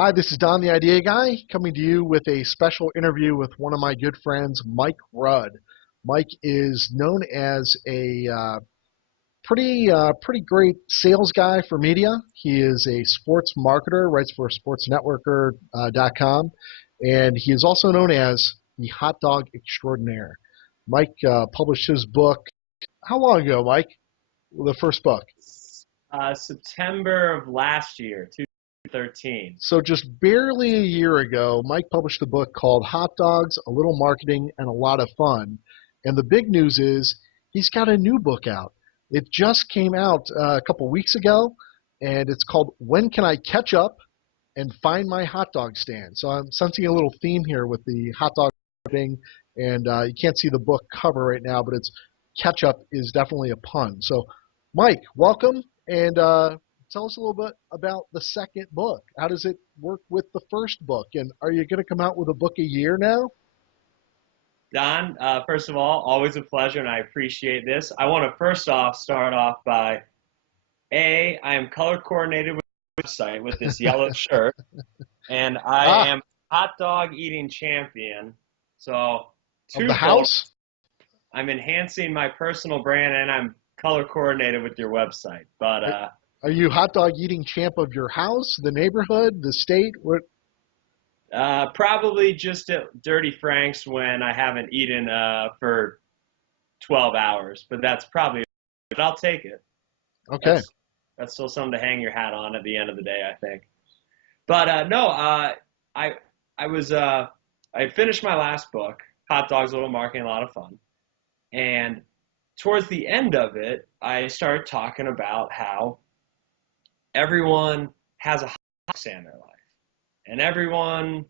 Hi, this is Don the Idea Guy coming to you with a special interview with one of my good friends, Mike Rudd. Mike is known as a pretty great sales guy for media. He is a sports marketer, writes for sportsnetworker.com, and he is also known as the hot dog extraordinaire. Mike published his book. How long ago, Mike? The first book. September of last year, 2013. So just barely a year ago, Mike published a book called Hot Dogs, A Little Marketing, and a Lot of Fun. And the big news is he's got a new book out. It just came out a couple weeks ago, and it's called When Can I Catch Up and Find My Hot Dog Stand? So I'm sensing a little theme here with the hot dog thing, and you can't see the book cover right now, but it's ketchup is definitely a pun. So Mike, welcome, and tell us a little bit about the second book. How does it work with the first book? And are you going to come out with a book a year now? Don, first of all, always a pleasure, and I appreciate this. I want to first off start off by, I am color coordinated with the website with this yellow shirt, and I am hot dog eating champion. So, of the house? I'm enhancing my personal brand, and I'm color coordinated with your website. But are you hot dog eating champ of your house, the neighborhood, the state? What? Probably just at Dirty Frank's when I haven't eaten for 12 hours, but that's probably, but I'll take it. Okay. That's still something to hang your hat on at the end of the day, I think. But no, I finished my last book, Hot Dogs, a Little Marketing, a Lot of Fun. And towards the end of it, I started talking about how everyone has a hot dog stand in their life. And everyone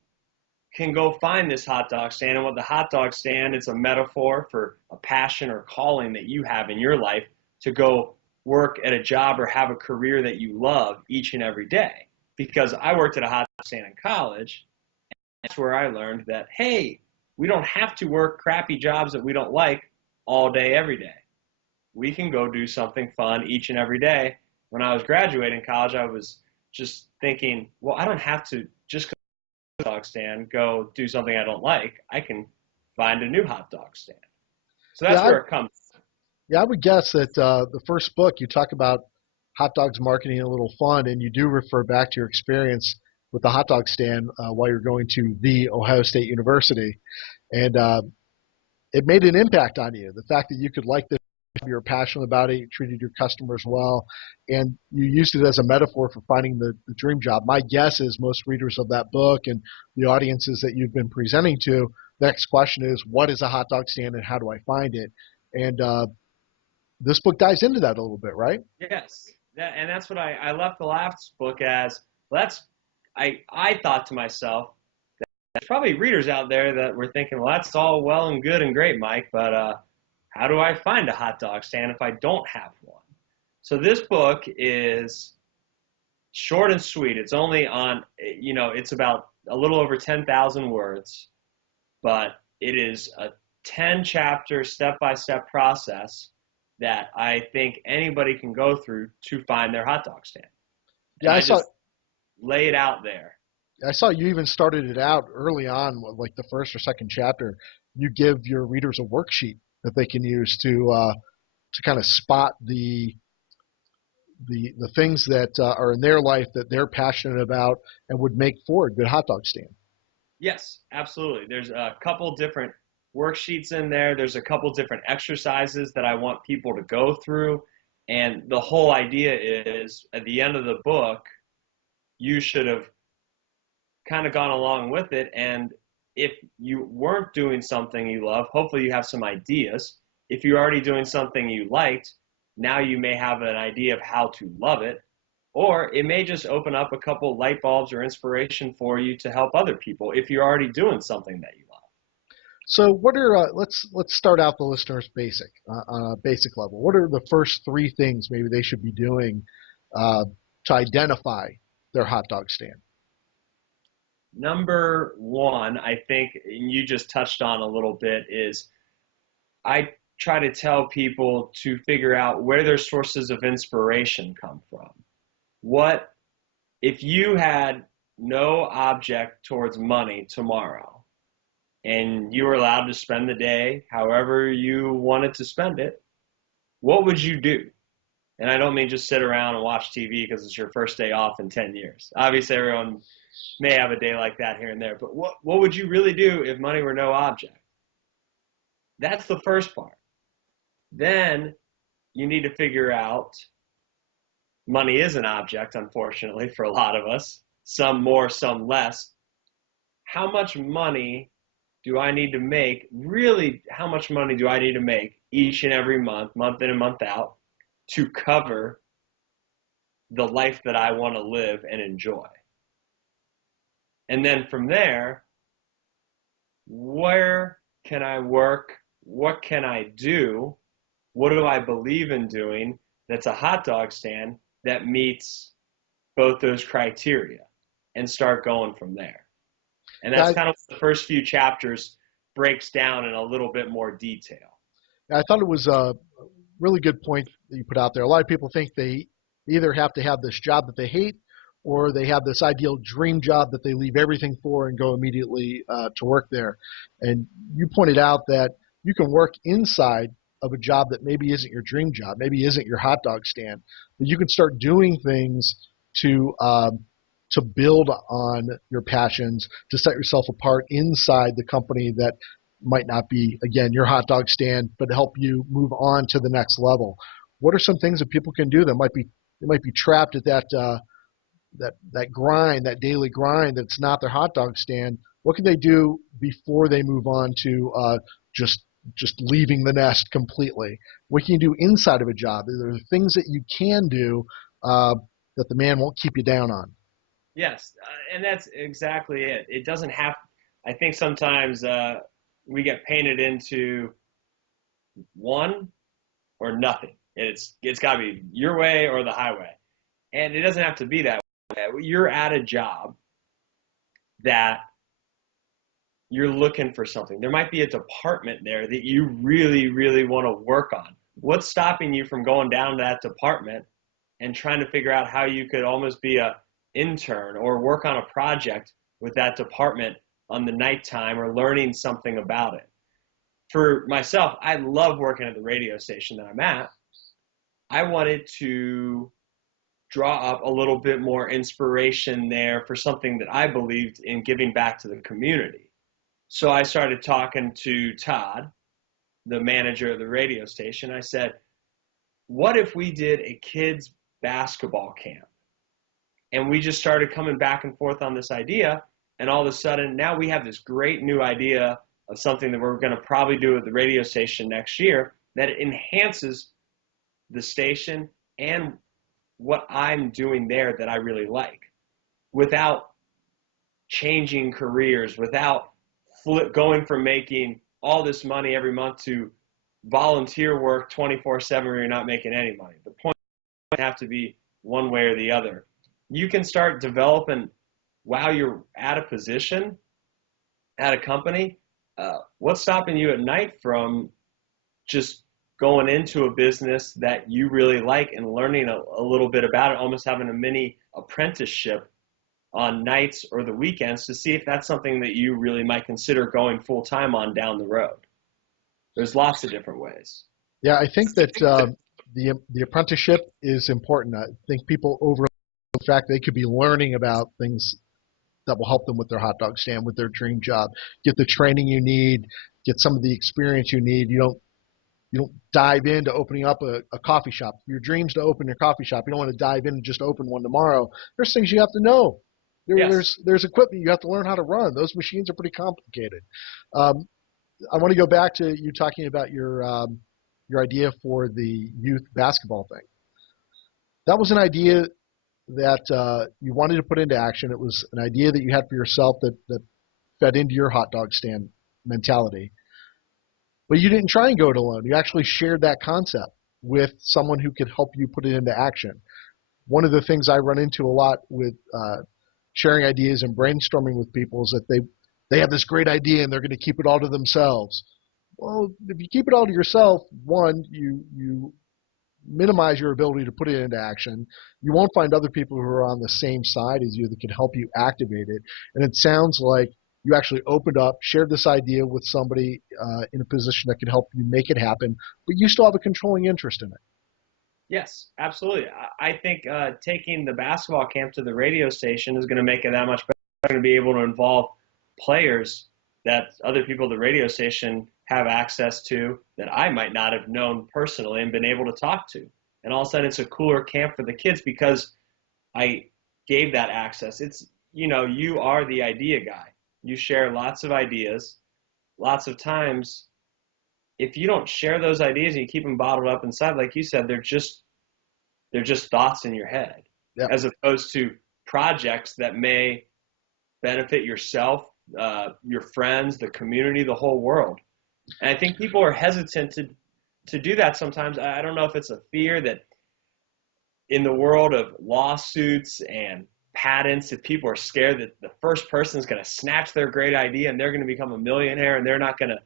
can go find this hot dog stand. And what the hot dog stand, it's a metaphor for a passion or calling that you have in your life to go work at a job or have a career that you love each and every day. Because I worked at a hot dog stand in college, and that's where I learned that, hey, we don't have to work crappy jobs that we don't like all day, every day. We can go do something fun each and every day. When I was graduating college, I was just thinking, well, I don't have to just go to a hot dog stand, go do something I don't like. I can find a new hot dog stand. So that's where it comes. Yeah, I would guess that the first book, you talk about hot dogs marketing, a little fun, and you do refer back to your experience with the hot dog stand while you're going to the Ohio State University. And it made an impact on you, the fact that you could like this, you were passionate about it, you treated your customers well, and you used it as a metaphor for finding the dream job. My guess is most readers of that book and the audiences that you've been presenting to, the next question is, what is a hot dog stand and how do I find it? And this book dives into that a little bit, right? Yes, and that's what I left the last book as. I thought to myself, there's probably readers out there that were thinking, well, that's all well and good and great, Mike, but how do I find a hot dog stand if I don't have one? So this book is short and sweet. It's only on, it's about a little over 10,000 words, but it is a 10-chapter step-by-step process that I think anybody can go through to find their hot dog stand. Yeah, I saw. Just lay it out there. I saw you even started it out early on, like the first or second chapter. You give your readers a worksheet that they can use to kind of spot the things that are in their life that they're passionate about and would make for a good hot dog stand. Yes, absolutely. There's a couple different worksheets in there. There's a couple different exercises that I want people to go through. And the whole idea is at the end of the book, you should have kind of gone along with it. And if you weren't doing something you love, hopefully you have some ideas. If you're already doing something you liked, now you may have an idea of how to love it. Or it may just open up a couple light bulbs or inspiration for you to help other people if you're already doing something that you love. So what are let's start out the listeners basic on a basic level. What are the first three things maybe they should be doing to identify their hot dog stand? Number one, I think, and you just touched on a little bit, is I try to tell people to figure out where their sources of inspiration come from. What if you had no object towards money tomorrow, and you were allowed to spend the day however you wanted to spend it, what would you do? And I don't mean just sit around and watch TV because it's your first day off in 10 years. Obviously, everyone may have a day like that here and there, but what would you really do if money were no object? That's the first part. Then you need to figure out money is an object, unfortunately, for a lot of us, some more, some less. How much money do I need to make? Really, how much money do I need to make each and every month, month in and month out, to cover the life that I want to live and enjoy? And then from there, where can I work? What can I do? What do I believe in doing that's a hot dog stand that meets both those criteria, and start going from there? And that's I, kind of what the first few chapters breaks down in a little bit more detail. I thought it was a really good point that you put out there. A lot of people think they either have to have this job that they hate, or they have this ideal dream job that they leave everything for and go immediately to work there. And you pointed out that you can work inside of a job that maybe isn't your dream job, maybe isn't your hot dog stand, but you can start doing things to build on your passions, to set yourself apart inside the company that might not be, again, your hot dog stand, but help you move on to the next level. What are some things that people can do that might be trapped at that grind, that daily grind that's not their hot dog stand? What can they do before they move on to just leaving the nest completely? What can you do inside of a job? There are things that you can do that the man won't keep you down on. Yes, and that's exactly it. It doesn't have. I think sometimes we get painted into one or nothing. It's got to be your way or the highway, and it doesn't have to be that way. You're at a job that you're looking for something. There might be a department there that you really, really want to work on. What's stopping you from going down to that department and trying to figure out how you could almost be a intern or work on a project with that department on the nighttime, or learning something about it? For myself, I love working at the radio station that I'm at. I wanted to draw up a little bit more inspiration there for something that I believed in, giving back to the community. So I started talking to Todd, the manager of the radio station. I said, what if we did a kids basketball camp? And we just started coming back and forth on this idea. And all of a sudden, now we have this great new idea of something that we're going to probably do at the radio station next year that enhances the station and what I'm doing there that I really like, without changing careers, without going from making all this money every month to volunteer work 24/7 where you're not making any money. The point doesn't have to be one way or the other. You can start developing while you're at a position, at a company. What's stopping you at night from just going into a business that you really like and learning a little bit about it, almost having a mini apprenticeship on nights or the weekends to see if that's something that you really might consider going full time on down the road? There's lots of different ways. Yeah, I think that the apprenticeship is important. I think people overlook the fact they could be learning about things that will help them with their hot dog stand, with their dream job. Get the training you need, get some of the experience you need. You don't dive into opening up a coffee shop. Your dream's to open your coffee shop. You don't want to dive in and just open one tomorrow. There's things you have to know. Yes. There's equipment you have to learn how to run. Those machines are pretty complicated. I want to go back to you talking about your idea for the youth basketball thing. That was an idea that you wanted to put into action. It was an idea that you had for yourself that fed into your hot dog stand mentality. But you didn't try and go it alone. You actually shared that concept with someone who could help you put it into action. One of the things I run into a lot with sharing ideas and brainstorming with people is that they have this great idea and they're going to keep it all to themselves. Well, if you keep it all to yourself, one, you minimize your ability to put it into action. You won't find other people who are on the same side as you that can help you activate it. And it sounds like you actually opened up, shared this idea with somebody in a position that can help you make it happen, but you still have a controlling interest in it. Yes, absolutely. I think taking the basketball camp to the radio station is going to make it that much better. I'm going to be able to involve players that other people at the radio station have access to that I might not have known personally and been able to talk to. And all of a sudden, it's a cooler camp for the kids because I gave that access. It's, you are the idea guy. You share lots of ideas. Lots of times, if you don't share those ideas and you keep them bottled up inside, like you said, they're just thoughts in your head, Yeah. as opposed to projects that may benefit yourself, your friends, the community, the whole world. And I think people are hesitant to do that sometimes. I don't know if it's a fear that in the world of lawsuits and patents, if people are scared that the first person is going to snatch their great idea and they're going to become a millionaire and they're not going to.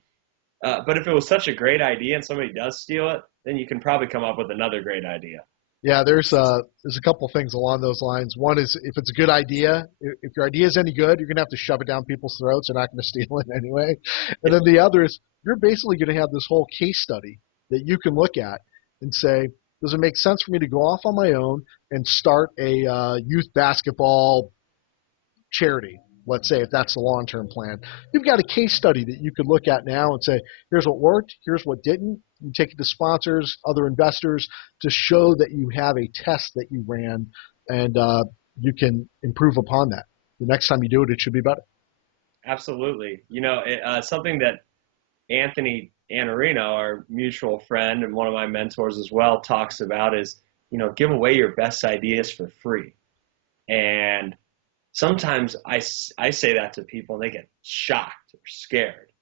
But if it was such a great idea and somebody does steal it, then you can probably come up with another great idea. Yeah, there's a couple things along those lines. One is if it's a good idea, if your idea is any good, you're gonna have to shove it down people's throats. They're not gonna steal it anyway. And then the other is you're basically gonna have this whole case study that you can look at and say, does it make sense for me to go off on my own and start a youth basketball charity? Let's say if that's the long-term plan, you've got a case study that you could look at now and say, here's what worked, here's what didn't. You take it to sponsors, other investors to show that you have a test that you ran, and you can improve upon that. The next time you do it, it should be better. Absolutely. Something that Anthony Anarino, our mutual friend and one of my mentors as well, talks about is, give away your best ideas for free. And sometimes I say that to people and they get shocked or scared.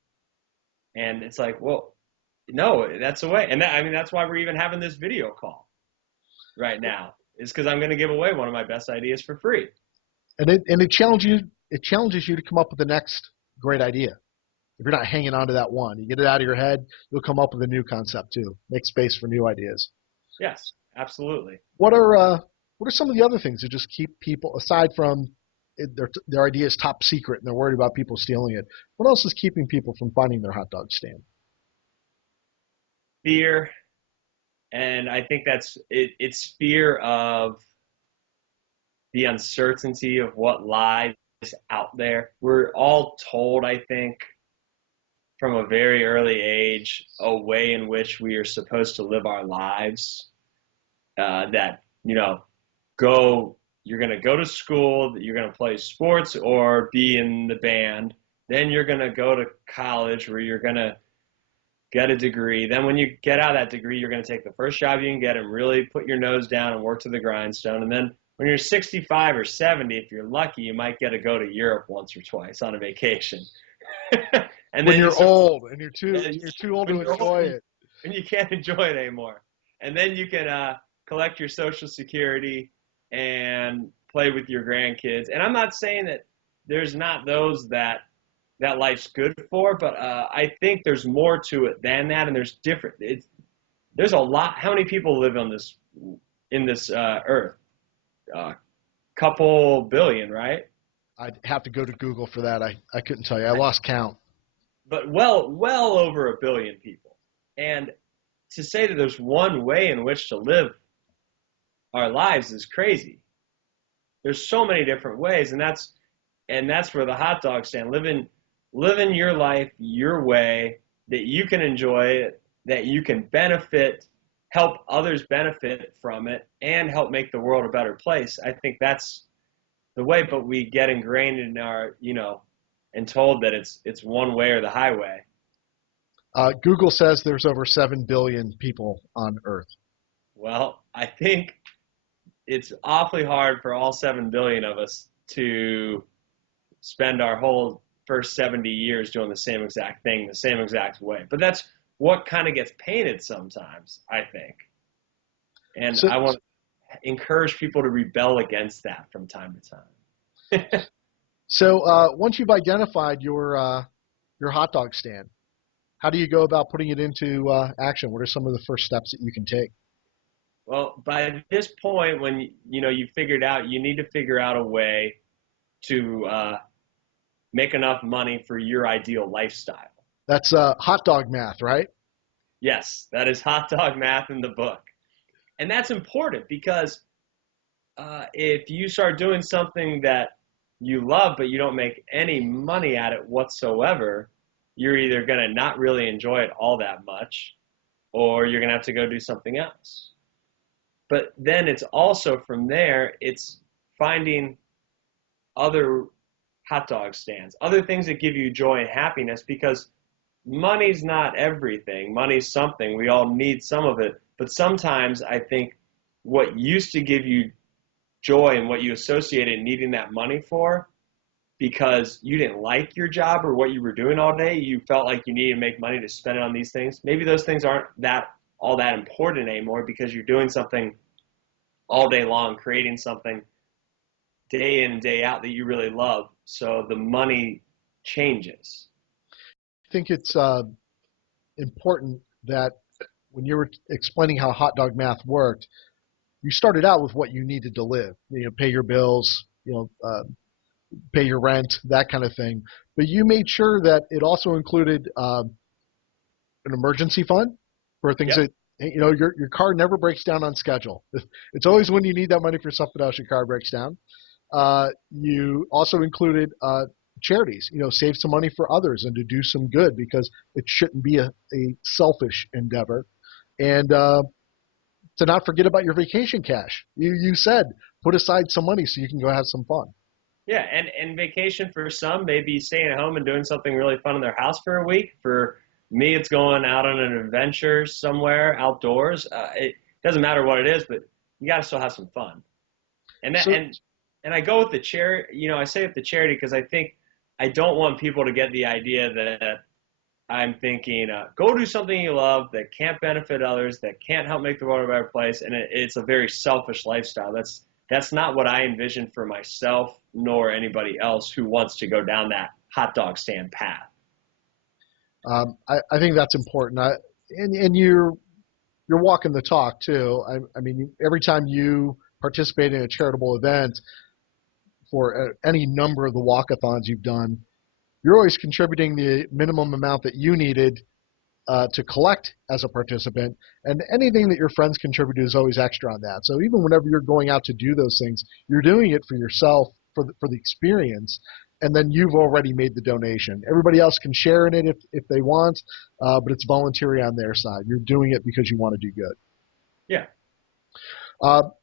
And it's like, well, no, that's the way. And that's why we're even having this video call right now, is because I'm going to give away one of my best ideas for free. And it challenges you to come up with the next great idea. If you're not hanging on to that one, you get it out of your head, you'll come up with a new concept too. Make space for new ideas. Yes, absolutely. What are some of the other things that just keep people, aside from their idea is top secret and they're worried about people stealing it, what else is keeping people from finding their hot dog stand? Fear, and I think it's fear of the uncertainty of what lies out there. We're all told, I think, from a very early age, a way in which we are supposed to live our lives. That you're going to go to school, you're going to play sports or be in the band. Then you're going to go to college where you're going to get a degree. Then when you get out of that degree, you're going to take the first job you can get and really put your nose down and work to the grindstone. And then when you're 65 or 70, if you're lucky, you might get to go to Europe once or twice on a vacation. And when you're old and you're too old to enjoy it. And you can't enjoy it anymore. And then you can collect your Social Security and play with your grandkids. And I'm not saying that there's not those that life's good for, but I think there's more to it than that, and there's a lot. How many people live on this earth? Couple billion, right? I'd have to go to Google for that. I couldn't tell you. I lost count. But well over a billion people. And to say that there's one way in which to live our lives is crazy. There's so many different ways, and that's where the hot dog stand, living your life your way, that you can enjoy it, that you can benefit, help others benefit from it, and help make the world a better place. I think that's the way, but we get ingrained in our, and told that it's one way or the highway. Google says there's over 7 billion people on Earth. Well, I think it's awfully hard for all 7 billion of us to spend our whole first 70 years doing the same exact thing, the same exact way. But that's what kind of gets painted sometimes, I think. And I want to encourage people to rebel against that from time to time. So once you've identified your hot dog stand, how do you go about putting it into action? What are some of the first steps that you can take? Well, by this point, when you figured out, you need to figure out a way to make enough money for your ideal lifestyle. That's hot dog math, right? Yes, that is hot dog math in the book, and that's important because if you start doing something that you love but you don't make any money at it whatsoever, you're either going to not really enjoy it all that much, or you're going to have to go do something else. But then it's also from there, it's finding other hot dog stands, other things that give you joy and happiness, because money's not everything. Money's something. We all need some of it. But sometimes I think what used to give you joy and what you associated needing that money for, because you didn't like your job or what you were doing all day, you felt like you needed to make money to spend it on these things. Maybe those things aren't that all that important anymore because you're doing something all day long, creating something day in and day out that you really love. So the money changes. I think it's important that when you were explaining how hot dog math worked, you started out with what you needed to live, pay your bills, pay your rent, that kind of thing. But you made sure that it also included an emergency fund for things Yep. that your car never breaks down on schedule. It's always when you need that money for something else your car breaks down. You also included charities, save some money for others and to do some good because it shouldn't be a selfish endeavor. And to not forget about your vacation cash. You said put aside some money so you can go have some fun. Yeah, and vacation for some may be staying at home and doing something really fun in their house for a week. For me, it's going out on an adventure somewhere outdoors. It doesn't matter what it is, but you got to still have some fun. And that So and I go with the charity. I say with the charity because I think I don't want people to get the idea that I'm thinking go do something you love that can't benefit others, that can't help make the world a better place, and it's a very selfish lifestyle. That's not what I envision for myself nor anybody else who wants to go down that hot dog stand path. I think that's important. And you're walking the talk too. I mean, every time you participate in a charitable event for any number of the walkathons you've done, you're always contributing the minimum amount that you needed to collect as a participant, and anything that your friends contribute is always extra on that. So even whenever you're going out to do those things, you're doing it for yourself, for the experience, and then you've already made the donation. Everybody else can share in it if they want, but it's voluntary on their side. You're doing it because you want to do good. Yeah.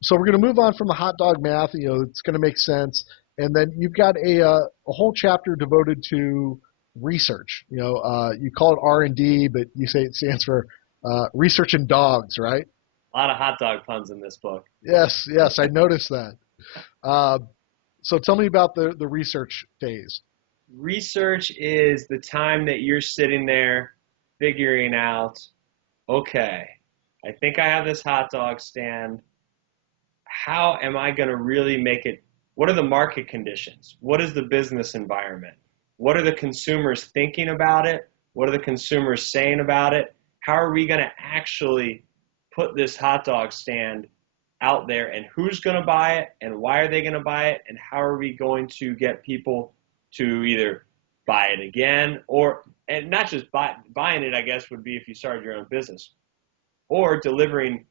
So we're going to move on from the hot dog math. It's going to make sense. And then you've got a whole chapter devoted to research. You call it R&D, but you say it stands for research in dogs, right? A lot of hot dog puns in this book. Yes, yes, I noticed that. Uh, so tell me about the research phase. Research is the time that you're sitting there figuring out, okay, I think I have this hot dog stand. How am I going to really make it? What are the market conditions? What is the business environment? What are the consumers thinking about it? What are the consumers saying about it? How are we going to actually put this hot dog stand out there, and who's going to buy it, and why are they going to buy it, and how are we going to get people to either buy it again, or and not just buying it, I guess would be if you started your own business, or delivering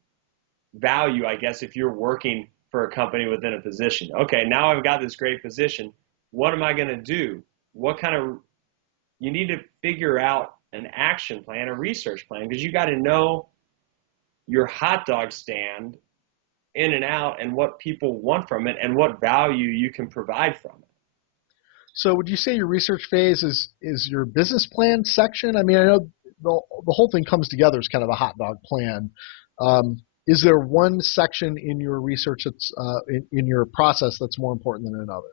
value, I guess, if you're working for a company within a position. Okay, now I've got this great position. What am I going to do? What kind of, you need to figure out an action plan, a research plan, because you got to know your hot dog stand in and out and what people want from it and what value you can provide from it. So would you say your research phase is your business plan section? I mean, I know the whole thing comes together as kind of a hot dog plan. Is there one section in your research that's in your process that's more important than another?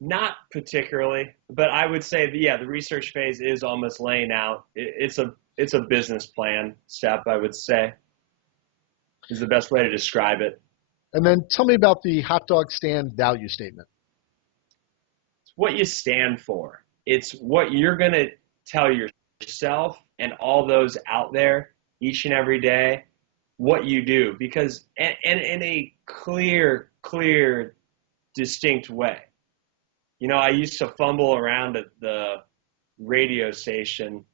Not particularly, but I would say that, yeah, the research phase is almost laying out. It's a business plan step, I would say, is the best way to describe it. And then tell me about the hot dog stand value statement. It's what you stand for. It's what you're going to tell yourself and all those out there each and every day. what you do, because and in a clear, distinct way. I used to fumble around at the radio station.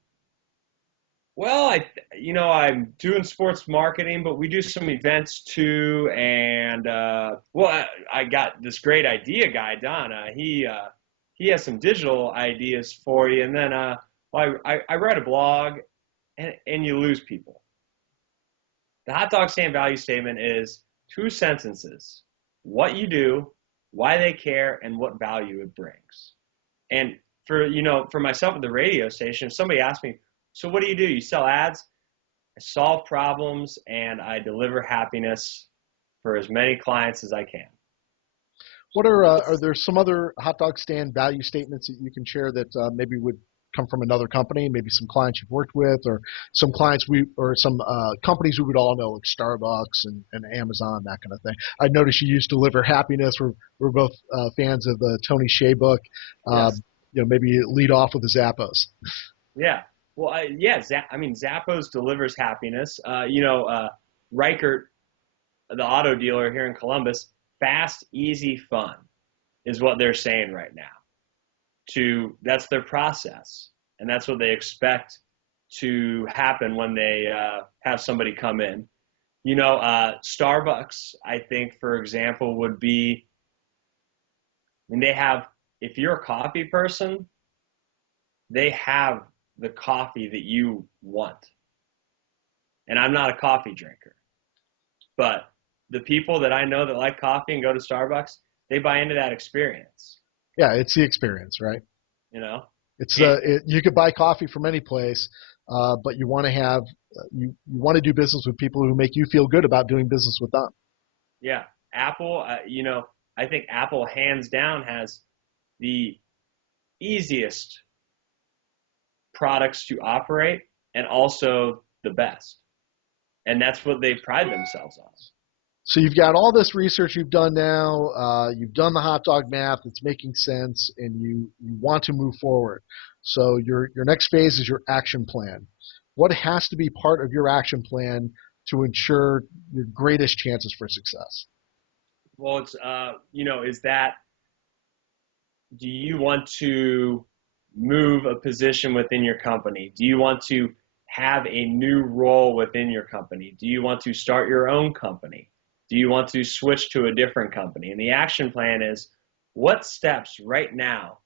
Well, I'm doing sports marketing, but we do some events too. And I got this great idea guy, Don. He has some digital ideas for you. And then I write a blog, and you lose people. The hot dog stand value statement is two sentences: what you do, why they care, and what value it brings. And for myself at the radio station, if somebody asks me, so what do? You sell ads? I solve problems and I deliver happiness for as many clients as I can. What are there some other hot dog stand value statements that you can share that maybe would come from another company, maybe some clients you've worked with, or some clients or some companies we would all know, like Starbucks and Amazon, that kind of thing. I noticed you used Deliver Happiness. We're both fans of the Tony Hsieh book. Yes. Maybe lead off with the Zappos. Yeah. Well, Zappos delivers happiness. Reichert, the auto dealer here in Columbus, fast, easy, fun is what they're saying right now. That's their process, and that's what they expect to happen when they have somebody come in. Starbucks, I think, for example, would be, if you're a coffee person, they have the coffee that you want. And I'm not a coffee drinker, but the people that I know that like coffee and go to Starbucks, they buy into that experience. Yeah, it's the experience, right? It's you could buy coffee from any place, but you want to have you want to do business with people who make you feel good about doing business with them. Yeah, Apple. I think Apple hands down has the easiest products to operate and also the best, and that's what they pride themselves on. So you've got all this research you've done now. You've done the hot dog math. It's making sense, and you want to move forward. So your next phase is your action plan. What has to be part of your action plan to ensure your greatest chances for success? Well, it's is that, do you want to move a position within your company? Do you want to have a new role within your company? Do you want to start your own company? Do you want to switch to a different company? And the action plan is, what steps right now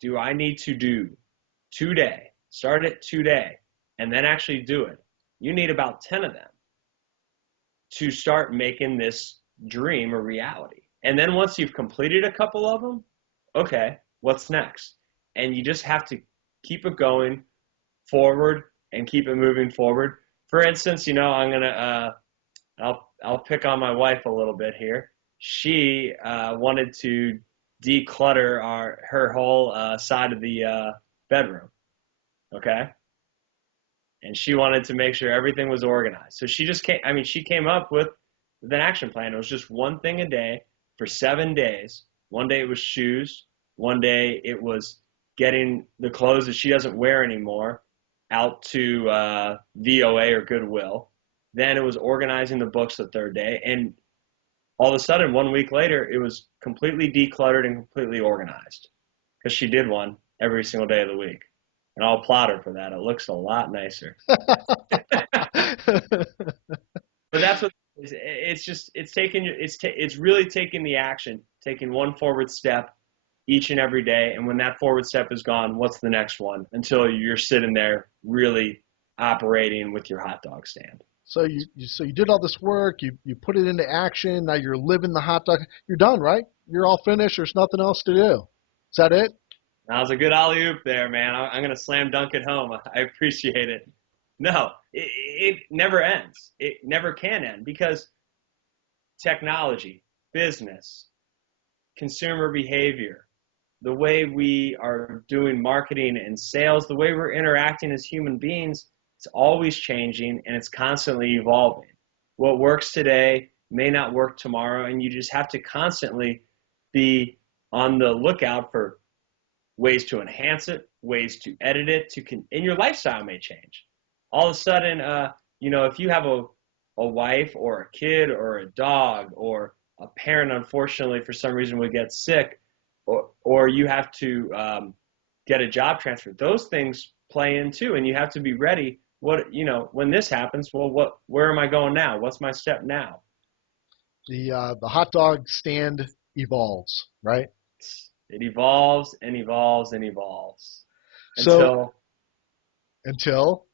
do I need to do today? Start it today, and then actually do it. You need about 10 of them to start making this dream a reality. And then once you've completed a couple of them, okay, what's next? And you just have to keep it going forward and keep it moving forward. For instance, I'm gonna I'll pick on my wife a little bit here. She wanted to declutter her whole side of the bedroom, okay? And she wanted to make sure everything was organized. So she came up with an action plan. It was just one thing a day for 7 days. One day it was shoes. One day it was getting the clothes that she doesn't wear anymore out to VOA or Goodwill. Then it was organizing the books the third day. And all of a sudden, 1 week later, it was completely decluttered and completely organized, because she did one every single day of the week. And I'll applaud her for that. It looks a lot nicer. But that's what it's really taking the action, taking one forward step each and every day. And when that forward step is gone, what's the next one, until you're sitting there really operating with your hot dog stand. So you did all this work, you put it into action, now you're living the hot dog. You're done, right? You're all finished. There's nothing else to do. Is that it? That was a good alley-oop there, man. I'm going to slam dunk it home. I appreciate it. No, it never ends. It never can end, because technology, business, consumer behavior, the way we are doing marketing and sales, the way we're interacting as human beings, it's always changing and it's constantly evolving. What works today may not work tomorrow, and you just have to constantly be on the lookout for ways to enhance it, ways to edit it, and your lifestyle may change. All of a sudden, if you have a wife or a kid or a dog or a parent, unfortunately, for some reason would get sick, or you have to get a job transfer. Those things play in too, and you have to be ready. When this happens, well, where am I going now? What's my step now? The hot dog stand evolves, right? It evolves and evolves and evolves So until until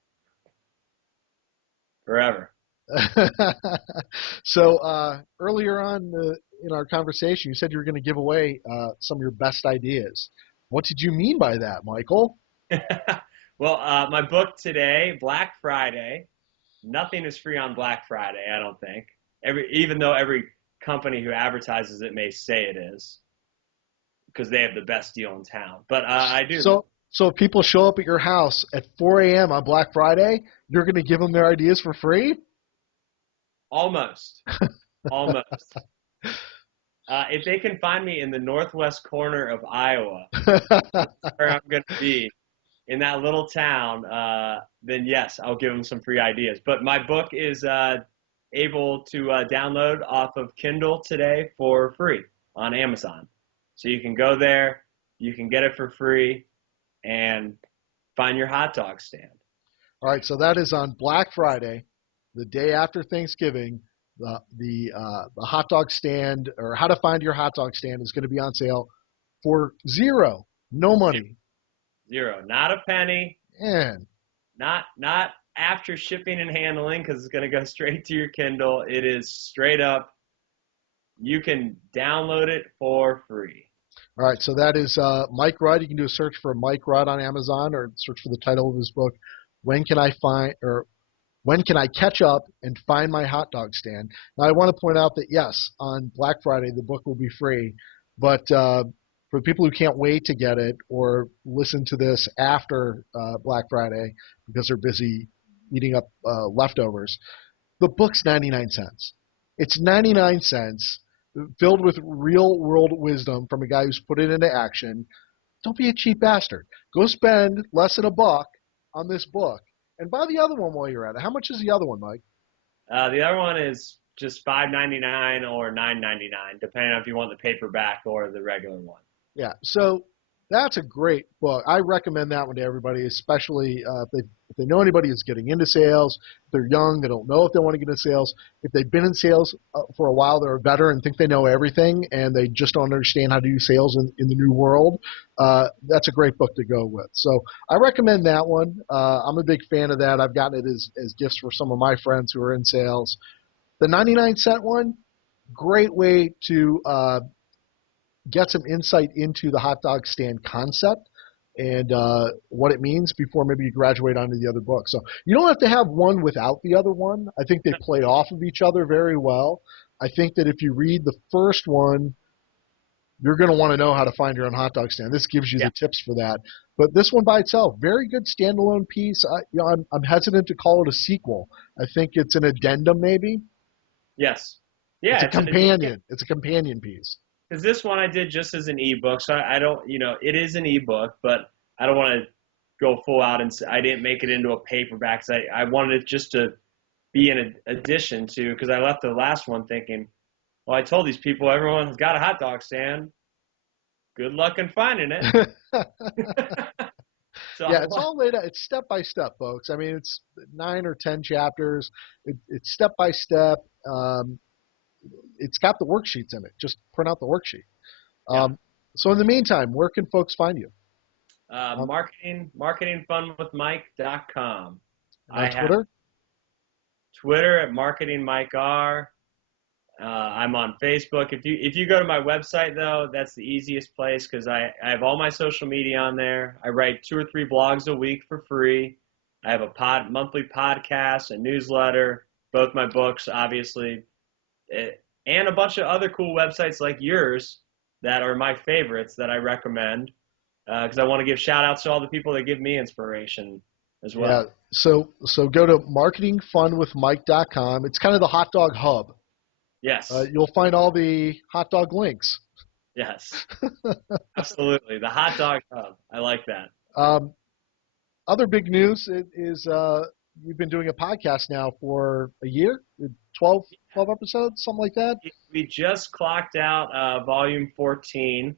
forever. so earlier on in our conversation, you said you were going to give away some of your best ideas. What did you mean by that, Michael? Well, my book today, Black Friday. Nothing is free on Black Friday, I don't think. Even though every company who advertises it may say it is, because they have the best deal in town. But I do. So if people show up at your house at 4 a.m. on Black Friday, you're going to give them their ideas for free? Almost. Almost. If they can find me in the northwest corner of Iowa, where I'm going to be, in that little town, then yes, I'll give them some free ideas. But my book is able to download off of Kindle today for free on Amazon. So you can go there, you can get it for free, and find your hot dog stand. All right, so that is on Black Friday, the day after Thanksgiving. The hot dog stand, or how to find your hot dog stand, is going to be on sale for zero, no money. Zero, not a penny. Man, Not after shipping and handling, because it's going to go straight to your Kindle. It is straight up. You can download it for free. all right, so that is Mike Rudd. You can do a search for Mike Rudd on Amazon, or search for the title of his book. When can I catch up and find my hot dog stand? Now, I want to point out that yes, on Black Friday the book will be free, but for people who can't wait to get it or listen to this after Black Friday because they're busy eating up leftovers, the book's 99 cents. It's 99 cents, filled with real world wisdom from a guy who's put it into action. Don't be a cheap bastard. Go spend less than $1 on this book and buy the other one while you're at it. How much is the other one, Mike? The other one is just $5.99 or $9.99, depending on if you want the paperback or the regular one. Yeah, so that's a great book. I recommend that one to everybody, especially if they know anybody who's getting into sales. If they're young, they don't know if they want to get into sales. If they've been in sales for a while, they're a veteran and think they know everything, and they just don't understand how to do sales in the new world. That's a great book to go with. So I recommend that one. I'm a big fan of that. I've gotten it as gifts for some of my friends who are in sales. The 99-cent one, great way to get some insight into the hot dog stand concept and what it means before maybe you graduate onto the other book. So you don't have to have one without the other one. I think they play off of each other very well. I think that if you read the first one, you're going to want to know how to find your own hot dog stand. This gives you the tips for that. But this one by itself, very good standalone piece. I'm hesitant to call it a sequel. I think it's an addendum maybe. Yes. Yeah, It's a companion. It's a companion piece. Because this one I did just as an ebook, so I don't, it is an ebook, but I don't want to go full out and say I didn't make it into a paperback. Cause I wanted it just to be an addition to, because I left the last one thinking, well, I told these people everyone has got a hot dog stand. Good luck in finding it. So yeah, it's all laid out. It's step by step, folks. I mean, it's 9 or 10 chapters. It's step by step. It's got the worksheets in it. Just print out the worksheet. So in the meantime, where can folks find you? Marketingfunwithmike.com. On Twitter? Twitter at marketingmikeR. I'm on Facebook. If you go to my website, though, that's the easiest place because I have all my social media on there. I write 2 or 3 blogs a week for free. I have a monthly podcast, a newsletter, both my books, obviously, and a bunch of other cool websites like yours that are my favorites that I recommend because I want to give shout-outs to all the people that give me inspiration as well. Yeah, so go to marketingfunwithmike.com. It's kind of the hot dog hub. Yes. You'll find all the hot dog links. Yes, absolutely. The hot dog hub. I like that. Other big news is you've been doing a podcast now for a year, 12 episodes, something like that. We just clocked out volume 14,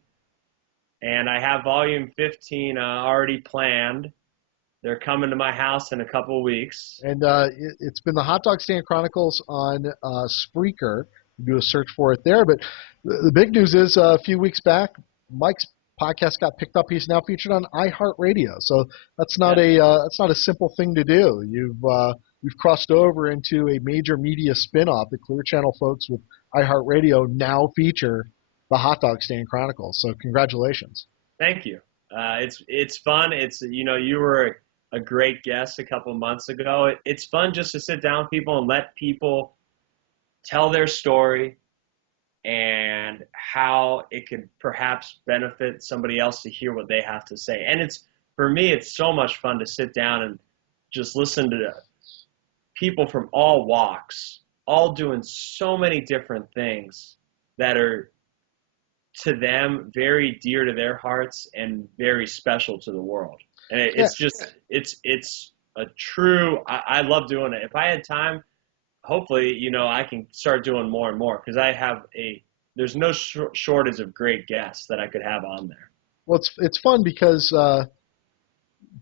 and I have volume 15 already planned. They're coming to my house in a couple of weeks. And it's been the Hot Dog Stand Chronicles on Spreaker. You do a search for it there. But the big news is a few weeks back, Mike's podcast got picked up. He's now featured on iHeartRadio. So that's not a simple thing to do. You've crossed over into a major media spinoff. The Clear Channel folks with iHeartRadio now feature the Hot Dog Stand Chronicles. So congratulations. Thank you. It's fun. You were a great guest a couple months ago. It's fun just to sit down with people and let people tell their story and how it could perhaps benefit somebody else to hear what they have to say. And for me, it's so much fun to sit down and just listen to people from all walks, all doing so many different things that are to them very dear to their hearts and very special to the world. And it's a true, I love doing it. If I had time, hopefully, I can start doing more and more, because there's no shortage of great guests that I could have on there. Well, it's fun because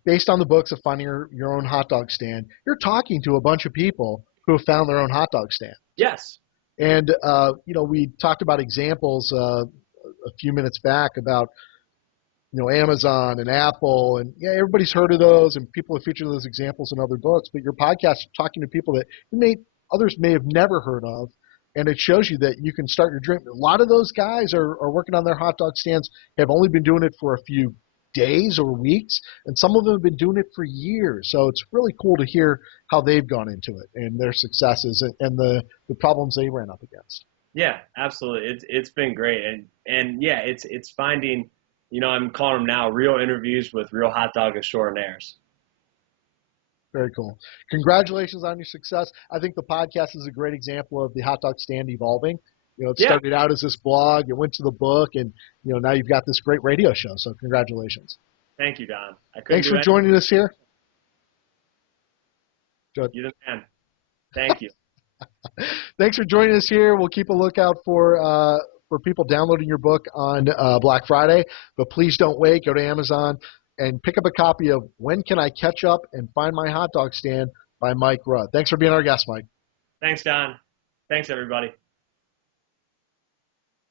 based on the books of finding your own hot dog stand, you're talking to a bunch of people who have found their own hot dog stand. Yes. And, we talked about examples a few minutes back about, Amazon and Apple, and everybody's heard of those, and people have featured those examples in other books. But your podcast is talking to people that others may have never heard of, and it shows you that you can start your dream. A lot of those guys are working on their hot dog stands, have only been doing it for a few days or weeks, and some of them have been doing it for years. So it's really cool to hear how they've gone into it and their successes and the problems they ran up against. Yeah, absolutely. It's been great. And yeah, it's finding, I'm calling them now real interviews with real hot dog extraordinaires. Very cool. Congratulations on your success. I think the podcast is a great example of the hot dog stand evolving. It started out as this blog, it went to the book, and now you've got this great radio show. So congratulations. Thank you, Don. Thanks for joining us here. Good. You're the man. Thank you. Thanks for joining us here. We'll keep a lookout for people downloading your book on Black Friday, but please don't wait. Go to Amazon and pick up a copy of When Can I Catch Up and Find My Hot Dog Stand by Mike Rudd. Thanks for being our guest, Mike. Thanks, Don. Thanks, everybody.